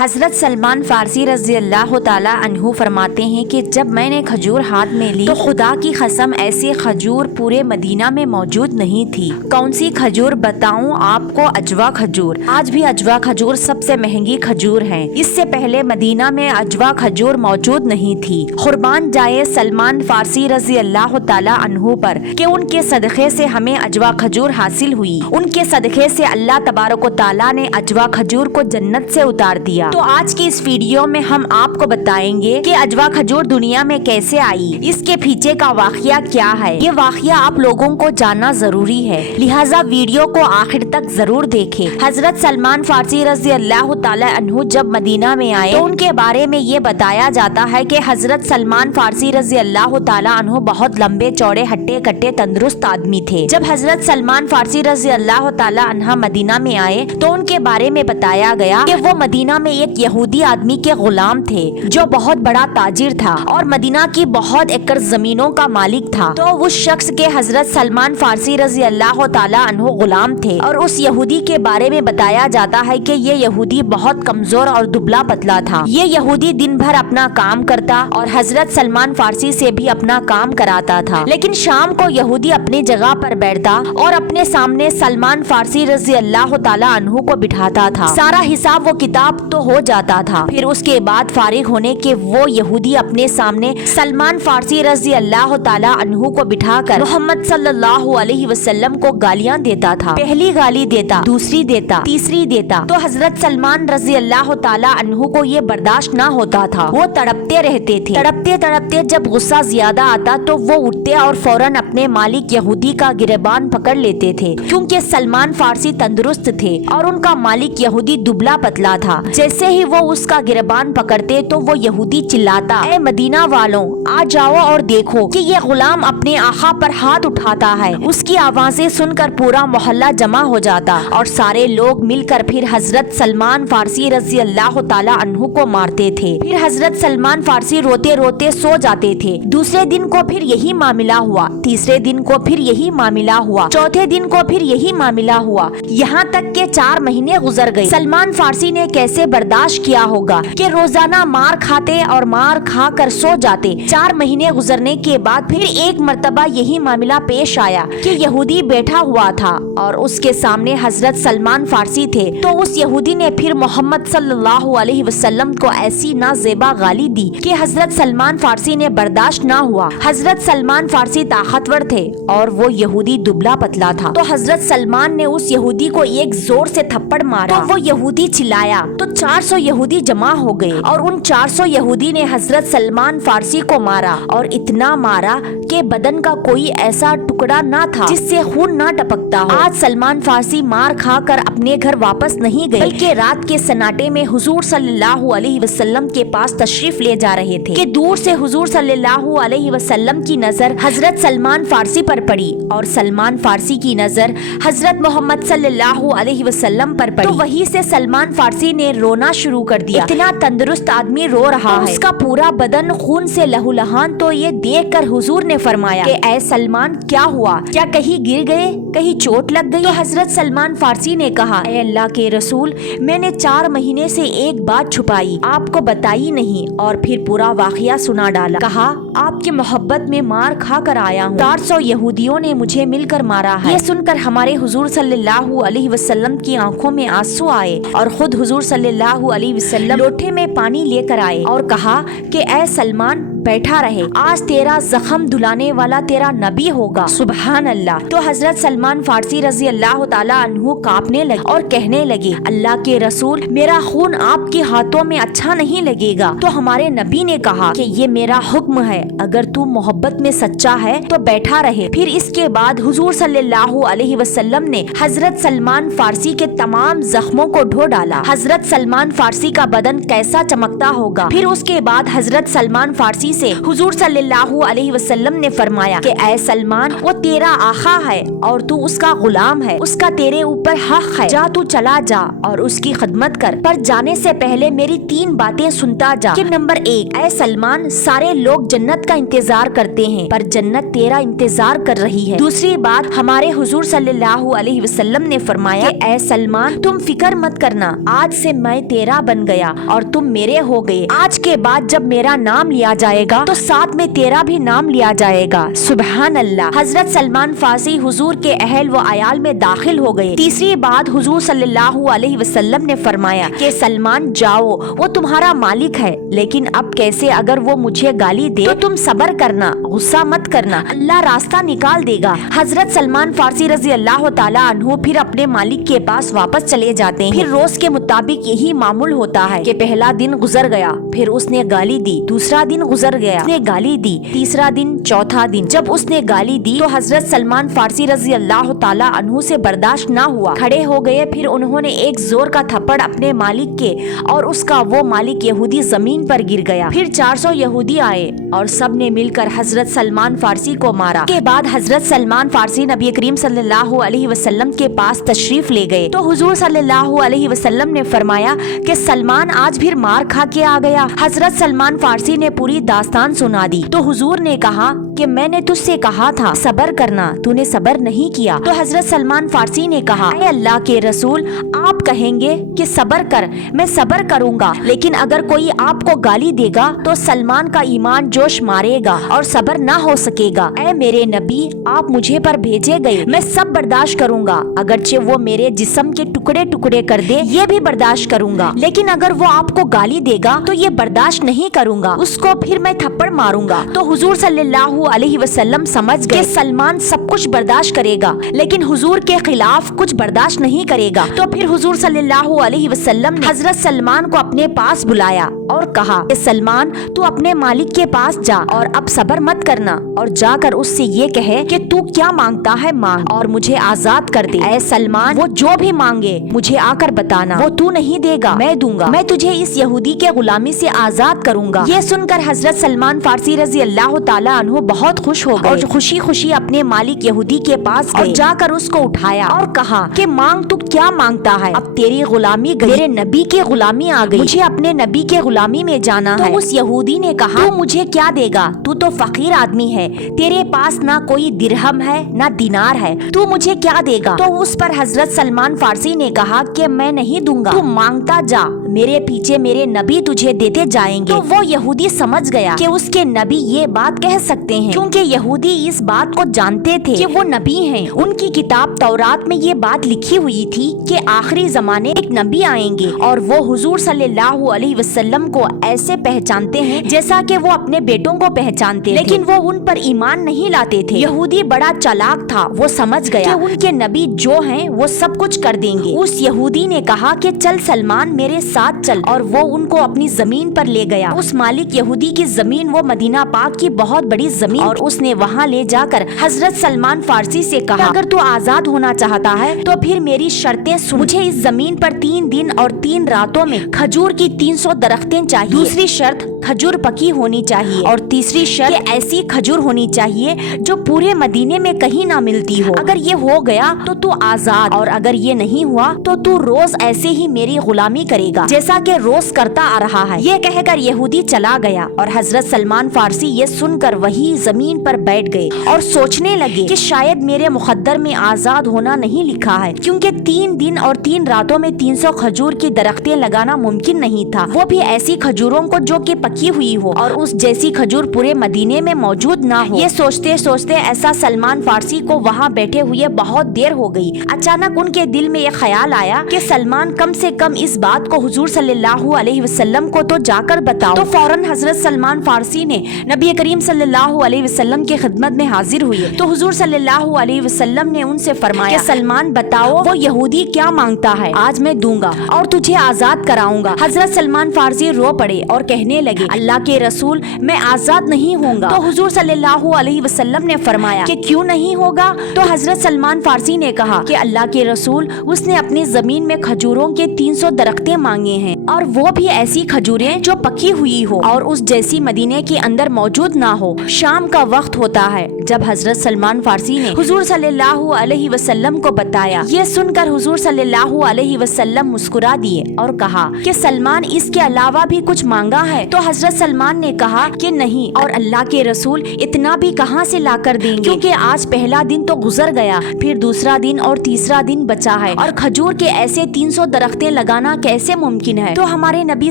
حضرت سلمان فارسی رضی اللہ تعالیٰ عنہ فرماتے ہیں کہ جب میں نے کھجور ہاتھ میں لی تو خدا کی قسم ایسی کھجور پورے مدینہ میں موجود نہیں تھی۔ کون سی کھجور بتاؤں آپ کو؟ اجوا کھجور۔ آج بھی اجوا کھجور سب سے مہنگی کھجور ہے۔ اس سے پہلے مدینہ میں اجوا کھجور موجود نہیں تھی۔ قربان جائے سلمان فارسی رضی اللہ تعالیٰ عنہ پر کہ ان کے صدقے سے ہمیں اجوا کھجور حاصل ہوئی۔ ان کے صدقے سے اللہ تبارک و تعالیٰ نے اجوا کھجور کو جنت سے اتار دیا۔ تو آج کی اس ویڈیو میں ہم آپ کو بتائیں گے کہ اجوا کھجور دنیا میں کیسے آئی، اس کے پیچھے کا واقعہ کیا ہے۔ یہ واقعہ آپ لوگوں کو جاننا ضروری ہے، لہٰذا ویڈیو کو آخر تک ضرور دیکھیں۔ حضرت سلمان فارسی رضی اللہ تعالیٰ عنہ جب مدینہ میں آئے تو ان کے بارے میں یہ بتایا جاتا ہے کہ حضرت سلمان فارسی رضی اللہ تعالیٰ عنہ بہت لمبے چوڑے ہٹے کٹے تندرست آدمی تھے۔ جب حضرت سلمان فارسی رضی اللہ تعالیٰ عنہ مدینہ میں آئے تو ان کے بارے میں بتایا گیا کہ وہ مدینہ میں ایک یہودی آدمی کے غلام تھے جو بہت بڑا تاجر تھا اور مدینہ کی بہت ایکڑ زمینوں کا مالک تھا۔ تو اس شخص کے حضرت سلمان فارسی رضی اللہ تعالیٰ عنہ غلام تھے اور اس یہودی کے بارے میں بتایا جاتا ہے کہ یہ یہودی بہت کمزور اور دبلا پتلا تھا۔ یہ یہودی دن بھر اپنا کام کرتا اور حضرت سلمان فارسی سے بھی اپنا کام کراتا تھا، لیکن شام کو یہودی اپنی جگہ پر بیٹھتا اور اپنے سامنے سلمان فارسی رضی اللہ تعالیٰ عنہ کو بٹھاتا تھا۔ سارا حساب و کتاب تو ہو جاتا تھا، پھر اس کے بعد فارغ ہونے کے وہ یہودی اپنے سامنے سلمان فارسی رضی اللہ تعالیٰ عنہ کو بٹھا کر محمد صلی اللہ علیہ وسلم کو گالیاں دیتا تھا۔ پہلی گالی دیتا، دوسری دیتا، تیسری دیتا، تو حضرت سلمان رضی اللہ تعالیٰ عنہ کو یہ برداشت نہ ہوتا تھا۔ وہ تڑپتے رہتے تھے۔ تڑپتے تڑپتے جب غصہ زیادہ آتا تو وہ اٹھتے اور فوراً اپنے مالک یہودی کا گریبان پکڑ لیتے تھے، کیونکہ سلمان فارسی تندرست تھے اور ان کا مالک یہودی دبلا پتلا تھا۔ جیسے ہی وہ اس کا گریبان پکڑتے تو وہ یہودی چلاتا، اے مدینہ والوں، آ جاؤ اور دیکھو کہ یہ غلام اپنے آقا پر ہاتھ اٹھاتا ہے۔ اس کی آوازیں سن کر پورا محلہ جمع ہو جاتا اور سارے لوگ مل کر پھر حضرت سلمان فارسی رضی اللہ تعالیٰ عنہ کو مارتے تھے۔ پھر حضرت سلمان فارسی روتے روتے سو جاتے تھے۔ دوسرے دن کو پھر یہی معاملہ ہوا، تیسرے دن کو پھر یہی معاملہ ہوا، چوتھے دن کو پھر یہی معاملہ ہوا، یہاں تک کہ 4 مہینے گزر گئے۔ سلمان فارسی نے کیسے برداشت کیا ہوگا کہ روزانہ مار کھاتے اور مار کھا کر سو جاتے۔ 4 مہینے گزرنے کے بعد پھر ایک مرتبہ یہی معاملہ پیش آیا کہ یہودی بیٹھا ہوا تھا اور اس کے سامنے حضرت سلمان فارسی تھے، تو اس یہودی نے پھر محمد صلی اللہ علیہ وسلم کو ایسی نازیبا گالی دی کہ حضرت سلمان فارسی نے برداشت نہ ہوا۔ حضرت سلمان فارسی طاقتور تھے اور وہ یہودی دبلا پتلا تھا، تو حضرت سلمان نے اس یہودی کو ایک زور سے تھپڑ مارا تو وہ یہودی چلایا تو 400 یہودی جمع ہو گئے اور ان 400 یہودی نے حضرت سلمان فارسی کو مارا اور اتنا مارا کہ بدن کا کوئی ایسا ٹکڑا نہ تھا جس سے خون نہ ٹپکتا ہو۔ آج سلمان فارسی مار کھا کر اپنے گھر واپس نہیں گئے، بلکہ رات کے سناٹے میں حضور صلی اللہ علیہ وسلم کے پاس تشریف لے جا رہے تھے کہ دور سے حضور صلی اللہ علیہ وسلم کی نظر حضرت سلمان فارسی پر پڑی اور سلمان فارسی کی نظر حضرت محمد صلی اللہ علیہ وسلم پر پڑی، تو وہیں سے سلمان فارسی نے رونا شروع کر دیا۔ اتنا تندرست آدمی رو رہا ہے، اس کا پورا بدن خون سے لہولہان، تو یہ دیکھ کر حضور نے فرمایا کہ اے سلمان کیا ہوا، کیا کہیں گر گئے، کہیں چوٹ لگ گئی؟ تو حضرت سلمان فارسی نے کہا، اے اللہ کے رسول، میں نے 4 مہینے سے ایک بات چھپائی، آپ کو بتائی نہیں، اور پھر پورا واقعہ سنا ڈالا۔ کہا آپ کی محبت میں مار کھا کر آیا ہوں، 400 یہودیوں نے مجھے مل کر مارا ہے۔ یہ سن کر ہمارے حضور صلی اللہ علیہ وسلم کی آنکھوں میں آنسو آئے اور خود حضور صلی اللہ علیہ وسلم لوٹے میں پانی لے کر آئے اور کہا کہ اے سلمان بیٹھا رہے، آج تیرا زخم دھلانے والا تیرا نبی ہوگا، سبحان اللہ۔ تو حضرت سلمان فارسی رضی اللہ تعالیٰ عنہ کانپنے لگے اور کہنے لگے، اللہ کے رسول، میرا خون آپ کے ہاتھوں میں اچھا نہیں لگے گا۔ تو ہمارے نبی نے کہا کہ یہ میرا حکم ہے، اگر تو محبت میں سچا ہے تو بیٹھا رہے۔ پھر اس کے بعد حضور صلی اللہ علیہ وسلم نے حضرت سلمان فارسی کے تمام زخموں کو دھو ڈالا۔ حضرت سلمان فارسی کا بدن کیسا چمکتا ہوگا۔ پھر اس کے بعد حضرت سلمان فارسی फारसी से हुजूर सल्लल्लाहु अलैहि वसल्लम ने फरमाया कि ऐ सलमान, वो तेरा आका है और तू उसका गुलाम है, उसका तेरे ऊपर हक है, जा तू चला जा और उसकी खिदमत कर, पर जाने से पहले मेरी 3 बातें सुनता जा। कि नंबर 1, ऐ सलमान, सारे लोग जन्नत का इंतजार करते हैं पर जन्नत तेरा इंतजार कर रही है। दूसरी बात, हमारे हुजूर सल्लल्लाहु अलैहि वसल्लम ने फरमाया कि ऐ सलमान, तुम फिक्र मत करना, आज से मैं तेरा बन गया और तुम मेरे हो गए। आज के बाद जब मेरा नाम लिया जाएगा तो साथ में तेरा भी नाम लिया जाएगा। सुबहान अल्लाह। हजरत सलमान फारसी हुजूर के अहल व अयाल में दाखिल हो गए। तीसरी बात, हुजूर सल्लल्लाहु अलैहि वसल्लम ने फरमाया कि सलमान जाओ, वो तुम्हारा मालिक है, लेकिन अब कैसे, अगर वो मुझे गाली दे तो तुम सब्र करना, गुस्सा मत करना, अल्लाह रास्ता निकाल देगा। हजरत सलमान फारसी रजी अल्लाह ताला अन्हु फिर अपने मालिक के पास वापस चले जाते हैं। फिर रोज के मुताबिक यही मामूल होता है कि पहला दिन गुजर गया, फिर उसने गाली दी, दूसरा दिन गुजर गया, उसने गाली दी, तीसरा दिन, चौथा दिन। जब उसने गाली दी तो हजरत सलमान फारसी रजी अल्लाह ताला अन्हु से बर्दाश्त ना हुआ, खड़े हो गए। फिर उन्होंने एक जोर का थप्पड़ अपने मालिक के और उसका वो मालिक यहूदी जमीन पर गिर गया। फिर 400 यहूदी आए और सब ने मिलकर हजरत सलमान फारसी को मारा। के बाद हजरत सलमान फारसी नबी करीम सल्लल्लाहु अलैहि वसल्लम के पास तशरीफ ले गए तो हुजूर सल्लल्लाहु अलैहि वसल्लम ने फरमाया कि सलमान आज फिर मार खा के आ गया। हजरत सलमान फारसी ने पूरी दास्तान सुना दी तो हुजूर ने कहा कि मैंने तुझसे कहा था सब्र करना, तूने सब्र नहीं किया। तो हजरत सलमान फारसी ने कहा, ऐ अल्लाह के रसूल, आप कहेंगे कि सब्र कर, मैं सब्र करूंगा, लेकिन अगर कोई आपको गाली देगा तो सलमान का ईमान जोश मारेगा और सब्र ना हो सकेगा। ऐ मेरे नबी, आप मुझे पर भेजे गए, मैं सब बर्दाश्त करूंगा, अगरचे वो मेरे जिस्म के टुकड़े टुकड़े कर दे, ये भी बर्दाश्त करूंगा, लेकिन अगर वो आपको गाली देगा तो ये बर्दाश्त नहीं करूंगा, उसको फिर मैं थप्पड़ मारूंगा। तो हुजूर सल्लल्लाहु अलैहि वसल्लम समझ गए सलमान सब कुछ बर्दाश्त करेगा लेकिन हुजूर के खिलाफ कुछ बर्दाश्त नहीं करेगा। तो फिर हुजूर सल्लल्लाहु अलैहि वसल्लम ने हजरत सलमान को अपने पास बुलाया और कहा कि सलमान, तू अपने मालिक के पास जा और अब सब्र मत करना और जाकर उससे ये कहे कि तू क्या मांगता है मांग और मुझे आजाद कर दे। ऐ सलमान, वो जो भी मांगे मुझे आकर बताना, वो तू नहीं देगा मैं दूंगा, मैं तुझे इस यहूदी के गुलामी से आजाद करूंगा। ये सुनकर हजरत सलमान फारसी रजी अल्लाह ताला अन्हु बहुत खुश हो गए और खुशी खुशी अपने मालिक यहूदी के पास गए और जाकर उसको उठाया और कहा कि मांग, तू क्या मांगता है, अब तेरी गुलामी गई, मेरे नबी की गुलामी आ गई, मुझे अपने नबी के गुलामी में जाना है। उस यहूदी ने कहा, तू मुझे क्या देगा, तू तो फकीर आदमी है, तेरे पास ना कोई दिरहम है ना दिनार है, तू मुझे क्या देगा। तो उस पर हजरत सलमान फारसी ने कहा कि मैं नहीं दूंगा, तू मांगता जा, मेरे पीछे मेरे नबी तुझे देते जाएंगे। तो वो यहूदी समझ गया कि उसके नबी ये बात कह सकते हैं, क्योंकि यहूदी इस बात को जानते थे कि वो नबी हैं। उनकी किताब तौरात में ये बात लिखी हुई थी कि आखिरी जमाने एक नबी आएंगे और वो हुजूर सल्लल्लाहु अलैहि वसल्लम को ऐसे पहचानते हैं जैसा कि वो अपने बेटों को पहचानते, लेकिन वो उन पर ईमान नहीं लाते थे। यहूदी बड़ा चालाक था, वो समझ गया कि उनके नबी जो हैं वो सब कुछ कर देंगे। उस यहूदी ने कहा कि चल सलमान, मेरे साथ चल, और वो उनको अपनी जमीन पर ले गया। उस मालिक यहूदी की जमीन वो मदीना पाक की बहुत बड़ी जमीन, और उसने वहाँ ले जाकर हजरत सलमान फारसी से कहा, अगर तू आजाद होना चाहता है तो फिर मेरी शर्तें सुन। मुझे इस जमीन पर 3 दिन और 3 रातों में खजूर की 300 दरख्तें चाहिए। दूसरी शर्त, खजूर पकी होनी चाहिए, और तीसरी शर्त, ऐसी खजूर होनी चाहिए जो पूरे मदीने में कहीं ना मिलती हो। अगर ये हो गया तो तू आजाद, और अगर ये नहीं हुआ तो तू रोज ऐसे ही मेरी गुलामी करेगा जैसा कि रोज करता आ रहा है। ये कहकर यहूदी चला गया और हजरत सलमान फारसी ये सुनकर वही जमीन पर बैठ गए और सोचने लगे कि शायद मेरे मुकद्दर में आजाद होना नहीं लिखा है, क्योंकि 3 दिन और 3 रातों में 300 खजूर की दरख्तें लगाना मुमकिन नहीं था, वो भी ऐसी खजूरों को जो कि पकी हुई हो और उस जैसी खजूर पूरे मदीने में मौजूद ना हो। ये सोचते सोचते ऐसा सलमान फारसी को वहाँ बैठे हुए बहुत देर हो गई। अचानक उनके दिल में ये ख्याल आया कि सलमान, कम से कम इस बात को हुजूर सल्लल्लाहु अलैहि वसल्लम को तो जाकर बताओ। तो फौरन हजरत सलमान फारसी ने नबी करीम सल्लल्लाहु अलैहि वसल्लम के खिदमत में हाजिर हुए तो हुजूर सल्लल्लाहु अलैहि वसल्लम ने उनसे फरमाया कि सलमान बताओ वो यहूदी क्या मांगता है, आज मैं दूंगा और तुझे आजाद कराऊंगा। हजरत सलमान फारसी रो पड़े और कहने लगे अल्लाह के रसूल मैं आजाद नहीं होऊंगा। तो हुजूर सल्लल्लाहु अलैहि वसल्लम ने फरमाया कि क्यों नहीं होगा। तो हजरत सलमान फारसी ने कहा कि अल्लाह के रसूल उसने अपनी जमीन में खजूरों के 300 दरख्तें मांगे हैं और वो भी ऐसी खजूरें जो पकी हुई हो और उस जैसी मदीने के अंदर मौजूद ना हो। शाम का वक्त होता है जब हजरत सलमान फारसी ने हुजूर सल्लल्लाहु अलैहि वसल्लम को बताया। ये सुनकर हुजूर सल्लल्लाहु अलैहि वसल्लम मुस्कुरा दिए और कहा कि सलमान इसके अलावा भी कुछ मांगा है। तो हजरत सलमान ने कहा कि नहीं और अल्लाह के रसूल इतना भी कहां से ला कर देंगे, क्योंकि आज पहला दिन तो गुजर गया, फिर दूसरा दिन और तीसरा दिन बचा है और खजूर के ऐसे 300 दरख्तें लगाना कैसे मुमकिन है। तो हमारे नबी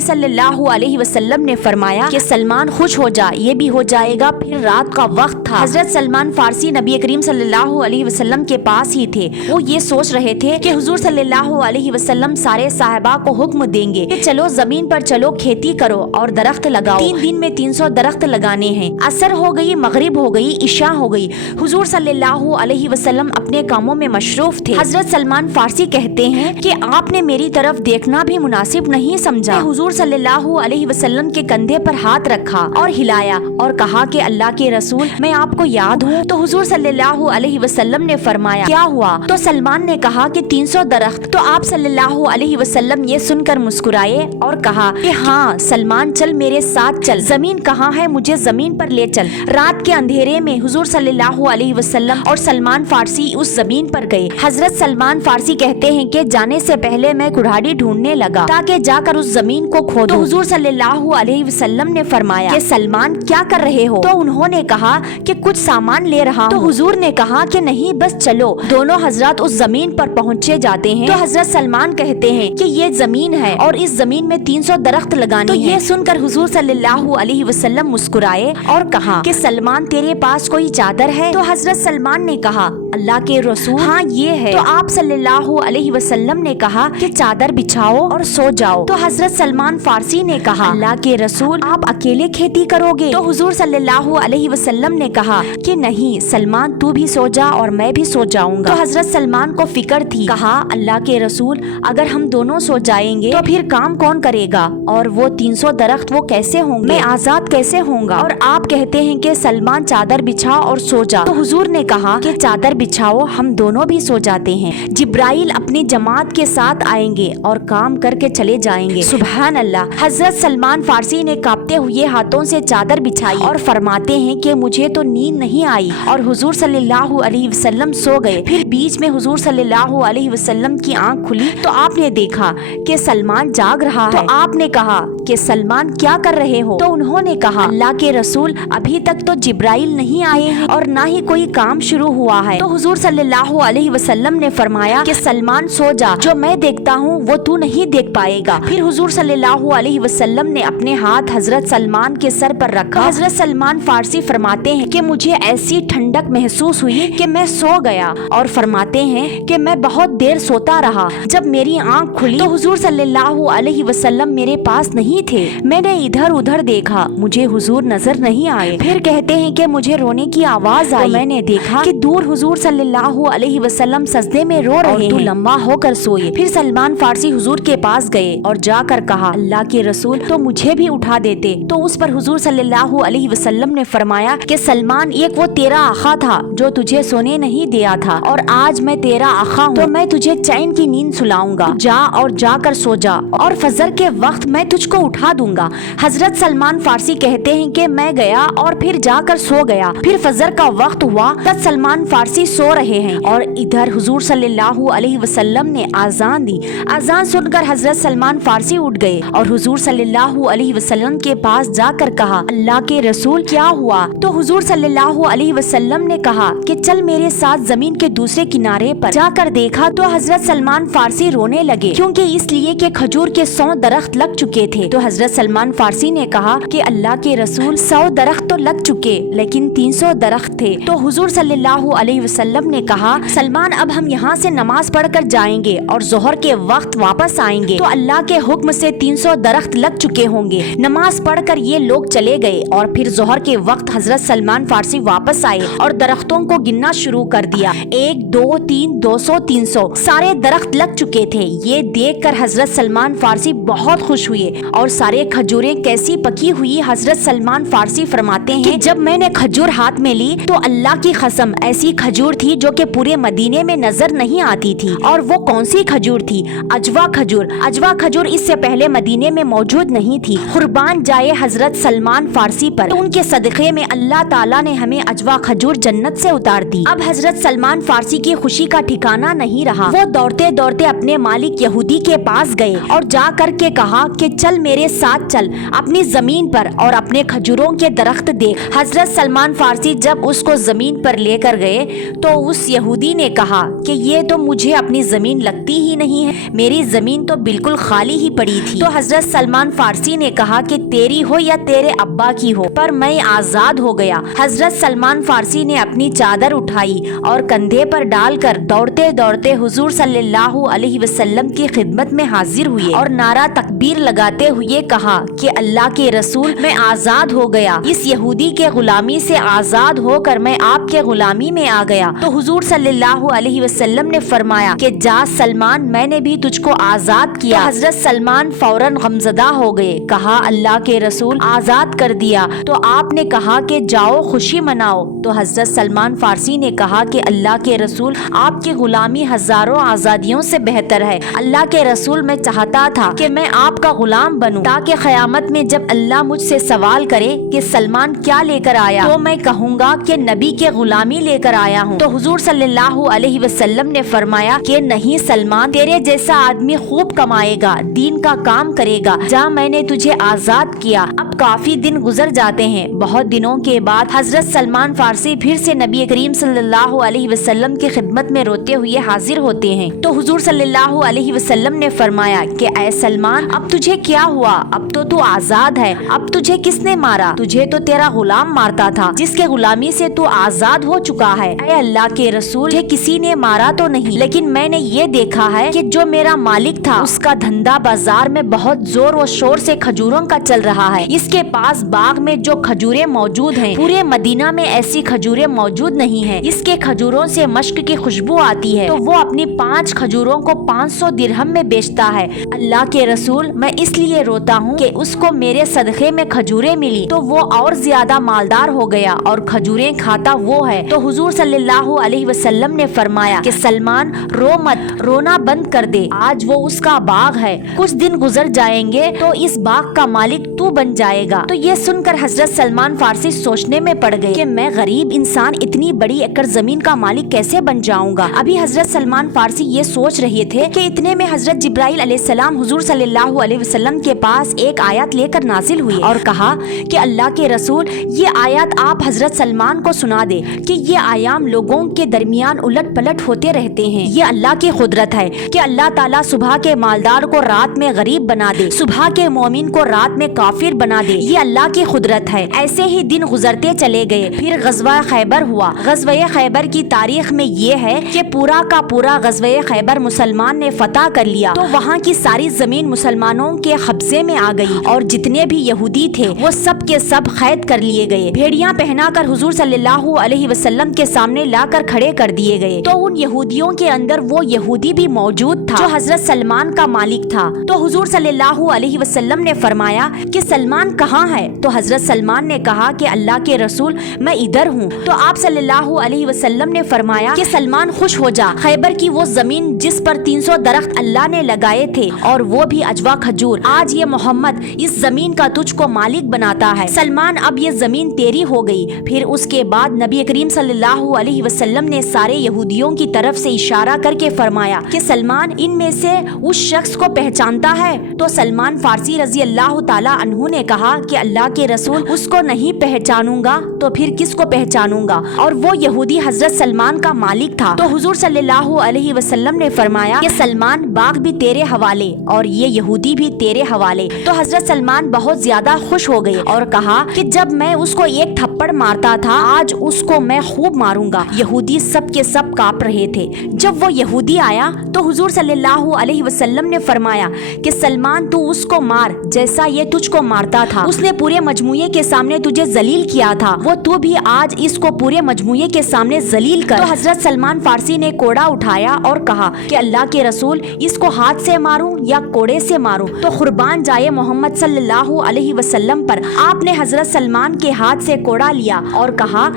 सल्लल्लाहु अलैहि वसल्लम ने फरमाया कि सलमान खुश हो जा, ये भी हो जाएगा। फिर रात का वक्त था। हजरत सलमान फारसी नबी करीम सल्लल्लाहु अलैहि वसल्लम के पास ही थे। वो ये सोच रहे थे कि हुजूर सल्लल्लाहु अलैहि वसल्लम सारे साहिबा को हुक्म देंगे कि चलो जमीन पर चलो, खेती करो और दरख्त लगाओ। 3 दिन में 300 दरख्त लगाने हैं। असर हो गई, मगरिब हो गई, इशा हो गई। हुजूर सल्लल्लाहु अलैहि वसल्लम अपने कामों में मशरूफ थे। हजरत सलमान फारसी कहते हैं कि आपने मेरी तरफ देखना भी मुनासिब नहीं समझा। हुजूर सल्लल्लाहु अलैहि वसल्लम के कंधे पर हाथ रखा और हिलाया और कहा कि अल्लाह के रसूल मैं आपको याद हूँ। तो हुजूर सल्लल्लाहु अलैहि वसल्लम ने फरमाया क्या हुआ। तो सलमान ने कहा कि 300 दरख्त। तो आप सल्लल्लाहु अलैहि वसल्लम ये सुनकर मुस्कुराए और कहा कि हाँ सलमान चल मेरे साथ चल, जमीन कहाँ है मुझे जमीन पर ले चल। रात के अंधेरे में हुजूर सल्लल्लाहु अलैहि वसल्लम और सलमान फारसी उस जमीन पर गए। हजरत सलमान फारसी कहते हैं कि जाने से पहले मैं कुल्हाड़ी ढूंढने लगा ताकि जाकर उस जमीन को खोदूं। तो हुजूर सल्लल्लाहु अलैहि वसल्लम ने फरमाया कि सलमान क्या कर रहे हो। तो उन्होंने कहा कि कुछ सामान ले रहा हूँ। तो हुजूर ने कहा कि नहीं बस चलो। दोनों हजरत उस जमीन पर पहुँचे जाते हैं। तो हजरत सलमान कहते हैं कि ये जमीन है और इस जमीन में 300 दरख्त लगाने तो ये सुनकर हुजूर सल्लल्लाहु अलैहि वसल्लम मुस्कुराए और कहा कि सलमान तेरे पास कोई चादर है। तो हजरत सलमान ने कहा अल्लाह के रसूल हाँ ये है। तो आप सल्लल्लाहु अलैहि वसल्लम ने कहा कि चादर बिछाओ और सो जाओ। तो हजरत सलमान फारसी ने कहा अल्लाह के रसूल आप अकेले खेती करोगे। तो हुजूर सल्लल्लाहु अलैहि वसल्लम ने कहा कि नहीं सलमान तू भी सो जा और मैं भी सो जाऊंगा। तो हजरत सलमान को फिक्र थी। कहा अल्लाह के रसूल अगर हम दोनों सो जाएंगे तो फिर काम कौन करेगा और वो 300 दरख्त वो कैसे होंगे, मैं आजाद कैसे होऊंगा। और आप कहते हैं कि सलमान चादर बिछा और सो जा। तो हुजूर ने कहा कि चादर बिछाओ हम दोनों भी सो जाते हैं। जिब्राइल अपनी जमात के साथ आएंगे और काम करके चले जाएंगे। सुभान अल्लाह। हजरत सलमान फारसी ने कांपते हुए हाथों से चादर बिछाई और फरमाते हैं कि मुझे तो नींद नहीं आई और हुजूर सल्लल्लाहु अलैहि वसल्लम सो गए। फिर बीच में हुजूर सल्लल्लाहु अलैहि वसल्लम की आंख खुली तो आपने देखा कि सलमान जाग रहा है। तो आपने कहा कि सलमान क्या कर रहे हो। तो उन्होंने कहा अल्लाह के रसूल अभी तक तो जिब्राइल नहीं आए हैं और ना ही कोई काम शुरू हुआ है। तो हुजूर सल्लल्लाहु अलैहि वसल्लम ने फरमाया कि सलमान सो जा, जो मैं देखता हूँ वो तू नहीं देख पाएगा। फिर हुजूर सल्लल्लाहु अलैहि वसल्लम ने अपने हाथ हजरत सलमान के सर पर रखा। हजरत सलमान फारसी फरमाते हैं कि मुझे ऐसी ठंडक महसूस हुई कि मैं सो गया और फरमाते हैं कि मैं बहुत देर सोता रहा। जब मेरी आंख खुली तो हुजूर सल्लल्लाहु अलैहि वसल्लम मेरे पास नहीं थे। मैंने इधर उधर देखा, मुझे हुजूर नजर नहीं आए। फिर कहते हैं कि मुझे रोने की आवाज आई। तो मैंने देखा कि दूर हुजूर सल्लल्लाहु अलैहि वसल्लम सजदे में रो रहे हैं। लंबा होकर सोए। फिर सलमान फारसी हुजूर के पास गए और जाकर कहा अल्लाह के रसूल तो मुझे भी उठा देते। तो उस पर हुजूर सल्लल्लाहु अलैहि वसल्लम ने फरमाया कि सलमान एक वो तेरा आका था जो तुझे सोने नहीं दिया था और आज मैं तेरा आका हूँ तो मैं तुझे चैन की नींद सुलाऊंगा। जा और जाकर सो जा और फजर के वक्त मैं तुझको उठा दूंगा। हजरत सलमान फारसी कहते हैं कि मैं गया और फिर जाकर सो गया। फिर फजर का वक्त हुआ तब सलमान फारसी सो रहे हैं और इधर हुजूर सल्लल्लाहु अलैहि वसल्लम ने आजान दी। आजान सुनकर हजरत सलमान फारसी उठ गए और हुजूर सल्लल्लाहु अलैहि वसल्लम के पास जाकर कहा अल्लाह के रसूल क्या हुआ। तो हुजूर सल्लल्लाहु अलैहि वसल्लम ने कहा कि चल मेरे साथ जमीन के दूसरे किनारे पर। जाकर देखा तो हजरत सलमान फारसी रोने लगे, क्योंकि इसलिए कि खजूर के 100 दरख्त लग चुके थे। तो हजरत सलमान फारसी ने कहा कि अल्लाह के रसूल 100 दरख्त तो लग चुके, लेकिन 300 दरख्त थे। तो हुजूर सल्लल्लाहु अलैहि वसल्लम ने कहा, सलमान अब हम यहाँ से नमाज पढ़कर जाएंगे और जोहर के वक्त वापस आएंगे तो अल्लाह के हुक्म से 300 दरख्त लग चुके होंगे। नमाज पढ़कर ये लोग चले गए और फिर जोहर के वक्त हजरत सलमान फारसी वापस आए और दरख्तों को गिनना शुरू कर दिया। 1 2 3 200 300 सारे दरख्त लग चुके थे। ये देखकर हजरत सलमान फारसी बहुत खुश हुए और सारे खजूरें कैसी पकी हुई। हजरत सलमान फारसी फरमाते हैं कि जब मैंने खजूर हाथ में ली तो अल्लाह की कसम ऐसी खजूर थी जो कि पूरे मदीने में नजर नहीं आती थी। और वो कौन सी खजूर थी? अजवा खजूर। अजवा खजूर इससे पहले मदीने में मौजूद नहीं थी। कुर्बान जाए हजरत सलमान फारसी पर, तो उनके सदक़े में अल्लाह ताला ने हमें अजवा खजूर जन्नत से उतार दी। अब हजरत सलमान फारसी की खुशी का ठिकाना नहीं रहा। वो दौड़ते दौड़ते अपने मालिक यहूदी के पास गए और जा कर के कहा कि चल मेरे साथ चल अपनी जमीन पर और अपने खजूरों के दरख्त देख। हजरत सलमान फारसी जब उसको जमीन पर लेकर गए तो उस यहूदी ने कहा कि ये तो मुझे अपनी जमीन लगती ही नहीं है, मेरी जमीन तो बिल्कुल खाली ही पड़ी थी। तो हजरत सलमान फारसी ने कहा कि तेरी हो या तेरे अब्बा की हो, पर मैं आजाद हो गया। हजरत सलमान फारसी ने अपनी चादर उठाई और कंधे पर डालकर दौड़ते दौड़ते हुजूर सल्लल्लाहु अलैहि वसल्लम की खिदमत में हाजिर हुए और नारा तकबीर लगाते हुए कहा कि अल्लाह के रसूल मैं आजाद हो गया, इस यहूदी के गुलामी से आजाद होकर मैं आपके गुलामी में आ गया। तो हुजूर सल्लल्लाहु अलैहि वसल्लम ने फरमाया कि जा सलमान, मैंने भी तुझको आजाद किया। तो हजरत सलमान फौरन गमजदा हो गए। कहा अल्लाह के रसूल आजाद कर दिया तो आपने कहा कि जाओ खुशी मनाओ। तो हजरत सलमान फारसी ने कहा कि अल्लाह के रसूल आपकी गुलामी हजारों आजादियों से बेहतर है। अल्लाह के रसूल मैं चाहता था कि मैं आपका गुलाम बनूं ताकि क़यामत में जब अल्लाह मुझसे सवाल करे कि सलमान क्या लेकर आया तो मैं कहूँगा कि नबी के गुलामी लेकर आया हूँ। तो हुजूर सल्लल्लाहु अलैहि वसल्लम ने फरमाया कि नहीं सलमान, तेरे जैसा आदमी खूब कमाएगा, दीन का काम करेगा, जा मैंने तुझे आजाद किया। अब काफी दिन गुजर जाते हैं। बहुत दिनों के बाद हजरत सलमान फारसी फिर से नबी करीम सल्लल्लाहु अलैहि वसल्लम की खिदमत में रोते हुए हाजिर होते हैं। तो हुजूर सल्लल्लाहु अलैहि वसल्लम ने फरमाया कि ऐ सलमान, अब तुझे क्या हुआ? अब तो तू आजाद है। अब तुझे किसने मारा? तुझे तो तेरा गुलाम मारता था, जिसके गुलामी से तू आजाद हो चुका है। ऐ अल्लाह के रसूल, तुझे किसी ने मारा तो नहीं, लेकिन मैंने ये देखा है कि जो मेरा मालिक था उसका धंधा बाजार में बहुत जोर व शोर से खजूरों का चल रहा है। इसके पास बाग में जो खजूरें मौजूद हैं, पूरे मदीना में ऐसी खजूरें मौजूद नहीं हैं। इसके खजूरों से मश्क की खुशबू आती है, तो वो अपनी 5 खजूरों को 500 दिरहम में बेचता है। अल्लाह के रसूल, मैं इसलिए रोता हूँ कि उसको मेरे सदक़े में खजूरें मिली तो वो और ज्यादा मालदार हो गया और खजूरें खाता वो है। तो हुजूर सल्लल्लाहु अलैहि वसल्लम ने फरमाया कि सलमान रो मत, रोना बंद कर दे, आज वो उसका बाग है, कुछ दिन गुजर जाएंगे तो इस बाग का मालिक तू बन जाएगा। तो ये सुनकर हजरत सलमान फारसी सोचने में पड़ गए कि मैं गरीब इंसान इतनी बड़ी एकड़ जमीन का मालिक कैसे बन जाऊंगा। अभी हजरत सलमान फारसी ये सोच रहे थे कि इतने में हजरत जिब्राइल अलैहिस्सलाम हुजूर सल्लल्लाहु अलैहि वसल्लम के पास एक आयत लेकर नाजिल हुई और कहा कि अल्लाह के रसूल, ये आयत आप हजरत सलमान को सुना दे कि ये आयाम लोगों के दरमियान उलट पलट होते रहते हैं। ये अल्लाह की कुदरत है कि अल्लाह ताला सुबह के मालदार को रात में गरीब बना दे, सुबह के मोमिन को रात में काफिर बना दे। ये अल्लाह की कुदरत है। ऐसे ही दिन गुजरते चले गए। फिर गज़वा खैबर हुआ। गज़वा खैबर की तारीख में ये है कि पूरा का पूरा गज़वा खैबर मुसलमान ने फतह कर लिया। तो वहाँ की सारी जमीन मुसलमानों के कब्जे में आ गई और जितने भी यहूदी थे वो सब के सब कैद कर लिए गए। भेड़ियां पहनाकर हुजूर सल्लल्लाहु अलैहि वसल्लम के सामने लाकर खड़े कर दिए गए। तो उन यहूदियों के अंदर वो यहूदी भी मौजूद था जो हजरत सलमान का मालिक था। तो हुजूर सल्लल्लाहु अलैहि वसल्लम ने फरमाया कि सलमान कहाँ है? तो हजरत सलमान ने कहा कि अल्लाह के रसूल, मैं इधर हूँ। तो आप सल्लल्लाहु अलैहि वसल्लम ने फरमाया कि सलमान खुश हो जा, खैबर की वो जमीन जिस पर 300 दरख्त अल्लाह ने लगाए थे और वो भी अजवा खजूर, आज ये मोहम्मद इस जमीन का तुझको मालिक बनाता है। सलमान, अब ये जमीन तेरी हो गई। फिर उसके बाद नबी करीम सल्लल्लाहु अलैहि वसल्लम ने सारे यहूदियों की तरफ से इशारा करके फरमाया कि सलमान, इनमें से उस शख्स को पहचानता है? तो सलमान फारसी रजी अल्लाह ताला अन्हु ने कहा کہا کہ اللہ کے رسول اس کو نہیں پہچانوں گا تو پھر کس کو پہچانوں گا، اور وہ یہودی حضرت سلمان کا مالک تھا۔ تو حضور صلی اللہ علیہ وسلم نے فرمایا کہ سلمان باغ بھی تیرے حوالے اور یہ یہودی بھی تیرے حوالے۔ تو حضرت سلمان بہت زیادہ خوش ہو گئے اور کہا کہ جب میں اس کو ایک تھپڑ مارتا تھا آج اس کو میں خوب ماروں گا۔ یہودی سب کے سب کانپ رہے تھے۔ جب وہ یہودی آیا تو حضور صلی اللہ علیہ وسلم نے فرمایا کہ سلمان تو اس کو مار جیسا یہ تجھ کو مارتا تھا، اس نے پورے مجموعے کے سامنے تجھے ذلیل کیا تھا، وہ تو بھی آج اس کو پورے مجموعے کے سامنے ذلیل کر۔ تو حضرت سلمان فارسی نے کوڑا اٹھایا اور کہا کہ اللہ کے رسول اس کو ہاتھ سے ماروں یا کوڑے سے ماروں؟ تو قربان جائے محمد صلی اللہ علیہ وسلم پر آپ نے حضرت سلمان کے ہاتھ سے کوڑا لیا اور کہا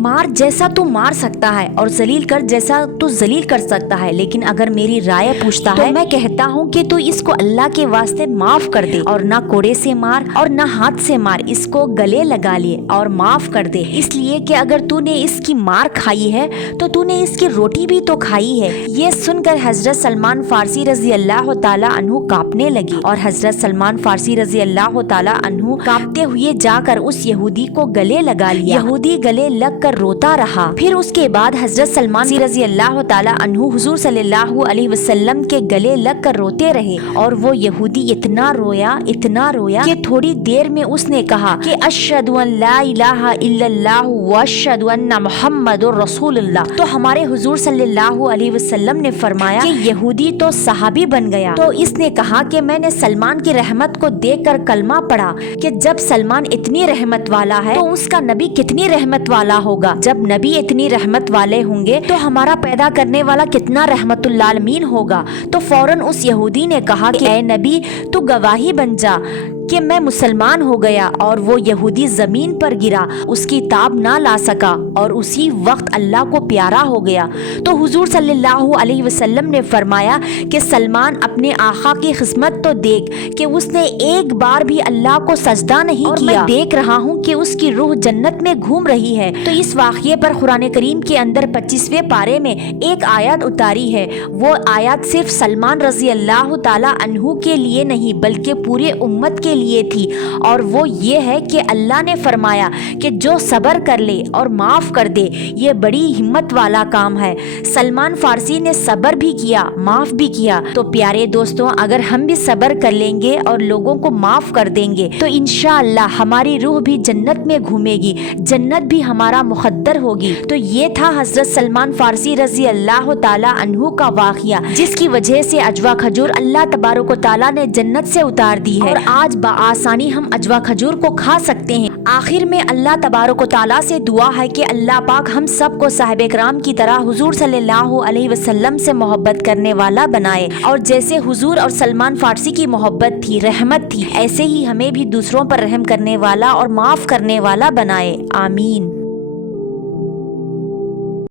مار جیسا تو مار سکتا ہے اور ذلیل کر جیسا تو ذلیل کر سکتا ہے، لیکن اگر میری رائے پوچھتا ہے تو میں کہتا ہوں کہ تو اس کو اللہ کے واسطے معاف کر دے، اور نہ کوڑے سے مار اور نہ ہاتھ سے مار، اس کو گلے لگا لے اور معاف کر دے، اس لیے کہ اگر تو نے اس کی مار کھائی ہے تو تو نے اس کی روٹی بھی تو کھائی ہے۔ یہ سن کر حضرت سلمان فارسی رضی اللہ تعالیٰ عنہ کانپنے لگی، اور حضرت سلمان فارسی رضی اللہ تعالیٰ عنہ کانپتے ہوئے جا کر اس یہودی کو گلے لگا لیا۔ یہودی گلے لگ کر روتا رہا۔ پھر اس کے بعد حضرت سلمان رضی اللہ تعالیٰ عنہ حضور صلی اللہ علیہ وسلم کے گلے لگ کر روتے رہے، اور وہ یہودی اتنا رویا کہ تھوڑی دیر میں اس نے کہا کہ اشہد ان لا الہ الا اللہ واشہد ان محمد رسول اللہ۔ تو ہمارے حضور صلی اللہ علیہ وسلم نے فرمایا کہ یہودی تو صحابی بن گیا۔ تو اس نے کہا کہ میں نے سلمان کی رحمت کو دیکھ کر کلمہ پڑھا کہ جب سلمان اتنی رحمت والا ہے تو اس کا نبی کتنی رحمت والا ہوگا، جب نبی اتنی رحمت والے ہوں گے تو ہمارا پیدا کرنے والا کتنا رحمت للعالمین ہوگا۔ تو فوراً اس یہودی نے کہا کہ اے نبی تو گواہی بن جا کہ میں مسلمان ہو گیا، اور وہ یہودی زمین پر گرا، اس کی تاب نہ لا سکا اور اسی وقت اللہ کو پیارا ہو گیا۔ تو حضور صلی اللہ علیہ وسلم نے فرمایا کہ سلمان اپنے آقا کی قسمت تو دیکھ کہ اس نے ایک بار بھی اللہ کو سجدہ نہیں کیا، اور میں دیکھ رہا ہوں کہ اس کی روح جنت میں گھوم رہی ہے۔ تو اس واقعے پر قرآن کریم کے اندر 25ویں پارے میں ایک آیت اتاری ہے، وہ آیت صرف سلمان رضی اللہ تعالیٰ عنہ کے لیے نہیں بلکہ پورے امت کے لیے تھی، اور وہ یہ ہے کہ اللہ نے فرمایا کہ جو صبر کر لے اور معاف کر دے یہ بڑی ہمت والا کام ہے۔ سلمان فارسی نے صبر بھی کیا، معاف بھی کیا۔ تو پیارے دوستوں، اگر ہم بھی صبر کر لیں گے اور لوگوں کو معاف کر دیں گے تو انشاءاللہ ہماری روح بھی جنت میں گھومے گی، جنت بھی ہمارا مقدر ہوگی۔ تو یہ تھا حضرت سلمان فارسی رضی اللہ تعالیٰ عنہ کا واقعہ، جس کی وجہ سے اجوا کھجور اللہ تبارک و تعالیٰ نے جنت سے اتار دی ہے، اور آج بآسانی ہم اجوا کھجور کو کھا سکتے ہیں۔ آخر میں اللہ تبارک و تعالیٰ سے دعا ہے کہ اللہ پاک ہم سب کو صحابہ کرام کی طرح حضور صلی اللہ علیہ وسلم سے محبت کرنے والا بنائے، اور جیسے حضور اور سلمان فارسی کی محبت تھی، رحمت تھی، ایسے ہی ہمیں بھی دوسروں پر رحم کرنے والا اور معاف کرنے والا بنائے۔ آمین۔